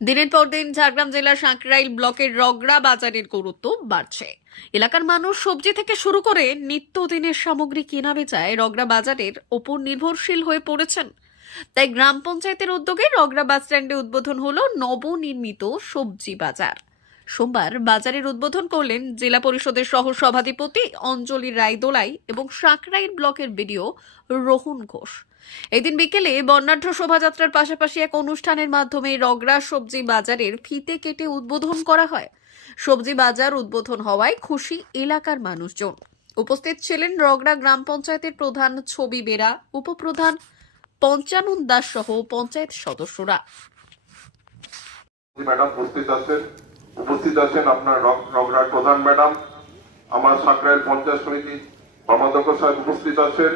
দিনের পর দিন ঝাড়গ্রাম জেলার সাঁকরাইল ব্লকের রগড়া বাজারের গুরুত্ব বাড়ছে। এলাকার মানুষ সবজি থেকে শুরু করে নিত্যদিনের সামগ্রী কেনা বেচায় রগড়া বাজারের ওপর নির্ভরশীল হয়ে পড়েছেন। তাই গ্রাম পঞ্চায়েতের উদ্যোগে রগড়া বাস স্ট্যান্ডে উদ্বোধন হল নবনির্মিত সবজি বাজার। সোমবার বাজারের উদ্বোধন করলেন জেলা পরিষদের সহ সভাধিপতি অঞ্জলি রায়দোলাই এবং সাঁকরাইল ব্লকের বিডিও রোহন ঘোষ। এদিন বিকেলে বর্ণাঢ্য শোভাযাত্রার পাশাপাশি এক অনুষ্ঠানের মাধ্যমে রগড়া সবজি বাজারের ফিতে কেটে উদ্বোধন করা হয়। সবজি বাজার উদ্বোধন হওয়ায় খুশি এলাকার মানুষজন। উপস্থিত ছিলেন রগড়া গ্রাম পঞ্চায়েতের প্রধান ছবি বেরা, উপপ্রধান পঞ্চানন দাস সহ পঞ্চায়েত সদস্যরা। ম্যাডাম উপস্থিত আছেন। উপস্থিত আছেন আপনার প্রধান ম্যাডাম। আমার সাকরাইল পঞ্চায়েত সমিতি কর্মাধ্যক্ষ সাহেব উপস্থিত আছেন।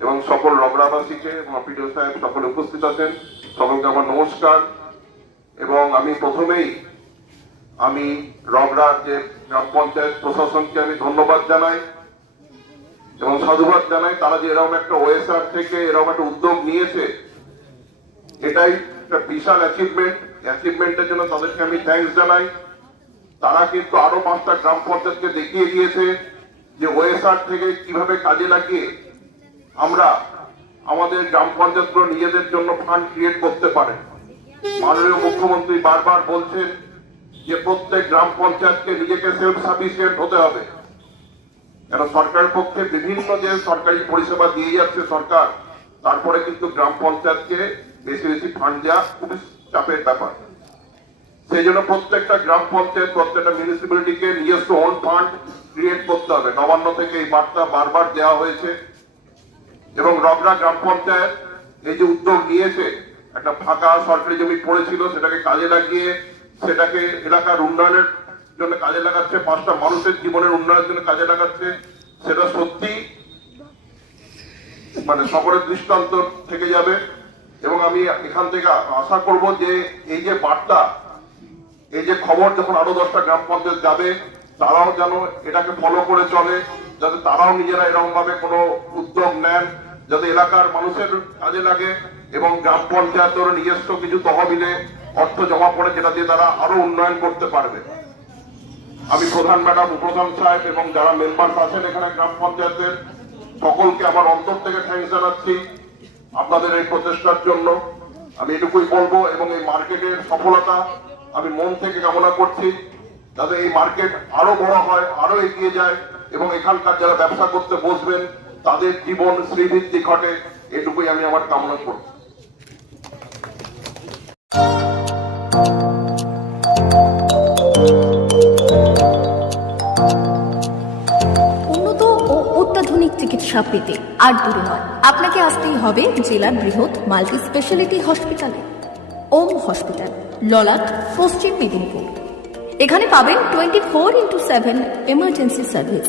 এবং সকল রগড়াবাসীকে এবং পিডিও সাহেব সকলে উপস্থিত আছেন। সকলকে আমার নমস্কার। এবং আমি প্রথমেই, আমি রগড়ার যে গ্রাম পঞ্চায়েত প্রশাসনকে আমি ধন্যবাদ জানাই এবং সাধুবাদ জানাই। তারা যে এরকম একটা ওএসআর থেকে এরকম একটা উদ্যোগ নিয়েছে, এটাই একটা বিশাল অ্যাচিভমেন্ট অ্যাচিভমেন্টের জন্য তাদেরকে আমি থ্যাঙ্কস জানাই। তারা কিন্তু আরও পাঁচটা গ্রাম পঞ্চায়েতকে দেখিয়ে দিয়েছে যে ওএসআর থেকে কীভাবে কাজে লাগিয়ে আমরা আমাদের গ্রাম পঞ্চায়েতগুলো নিজেদের জন্য ফান্ড ক্রিয়েট করতে পারে। মাননীয় মুখ্যমন্ত্রী বারবার বলছেন যে প্রত্যেক গ্রাম পঞ্চায়েতকে নিজেকে সেলফ সাফিসিয়েন্ট হতে হবে। কেন সরকারের পক্ষে বিভিন্ন যে সরকারি পরিষেবা দিয়ে যাচ্ছে সরকার, তারপরে কিন্তু গ্রাম পঞ্চায়েতকে বেশি বেশি ফান্ড দেওয়া খুবই চাপের ব্যাপার। সেই জন্য প্রত্যেকটা গ্রাম পঞ্চায়েত, প্রত্যেকটা মিউনিসিপ্যালিটিকে নিজস্ব ওন ফান্ড ক্রিয়েট করতে হবে। নবান্ন থেকে এই বার্তা বারবার দেওয়া হয়েছে। এবং রগড়া গ্রাম পঞ্চায়েত এই যে উদ্যোগ নিয়েছে, একটা ফাঁকা সরকারি জমি পড়েছিল, সেটাকে কাজে লাগিয়ে সেটাকে এলাকার উন্নয়নের জন্য কাজে লাগাচ্ছে, পাঁচটা মানুষের জীবনের উন্নয়নের জন্য কাজে লাগাচ্ছে, সেটা সত্যি মানে সকলের দৃষ্টান্ত থেকে যাবে। এবং আমি এখান থেকে আশা করব যে এই যে বার্তা, এই যে খবর যখন আরও দশটা গ্রাম পঞ্চায়েত যাবে, তারাও যেন এটাকে ফলো করে চলে, যাতে তারাও নিজেরা এরকম ভাবে কোনো উদ্যোগ নেন। যাতে এলাকার মানুষের কাজে লাগে এবং গ্রাম পঞ্চায়েতের নিজস্ব কিছু তহবিলে অর্থ জমা পড়ে যেটা দিয়ে তারা আরও উন্নয়ন করতে পারবে। আমি প্রধান ম্যাডাম উপপ্রধান সাহেব এবং যারা মেম্বার আছেন এখানে গ্রাম পঞ্চায়েতের সকলকে আমার অন্তর থেকে থ্যাংকস জানাচ্ছি আপনাদের এই প্রচেষ্টার জন্য। আমি এটুকুই বলব এবং এই মার্কেটের সফলতা আমি মন থেকে কামনা করছি যাতে এই মার্কেট আরও বড় হয়, আরও এগিয়ে যায় এবং এখানকার যারা ব্যবসা করতে বসবেন তাদের জীবন শ্রীবৃদ্ধি ঘটে, এটুকুই আমি আমার কামনা করছি উন্নত ও অত্যাধুনিক চিকিৎসা পেতে আর দূরে নয়। আপনাকে আসতেই হবে জেলার বৃহৎ মাল্টি স্পেশালিটি হসপিটালে। ওম হসপিটাল, ললাট, পশ্চিম মেদিনীপুর। এখানে পাবেন twenty four into seven emergency service.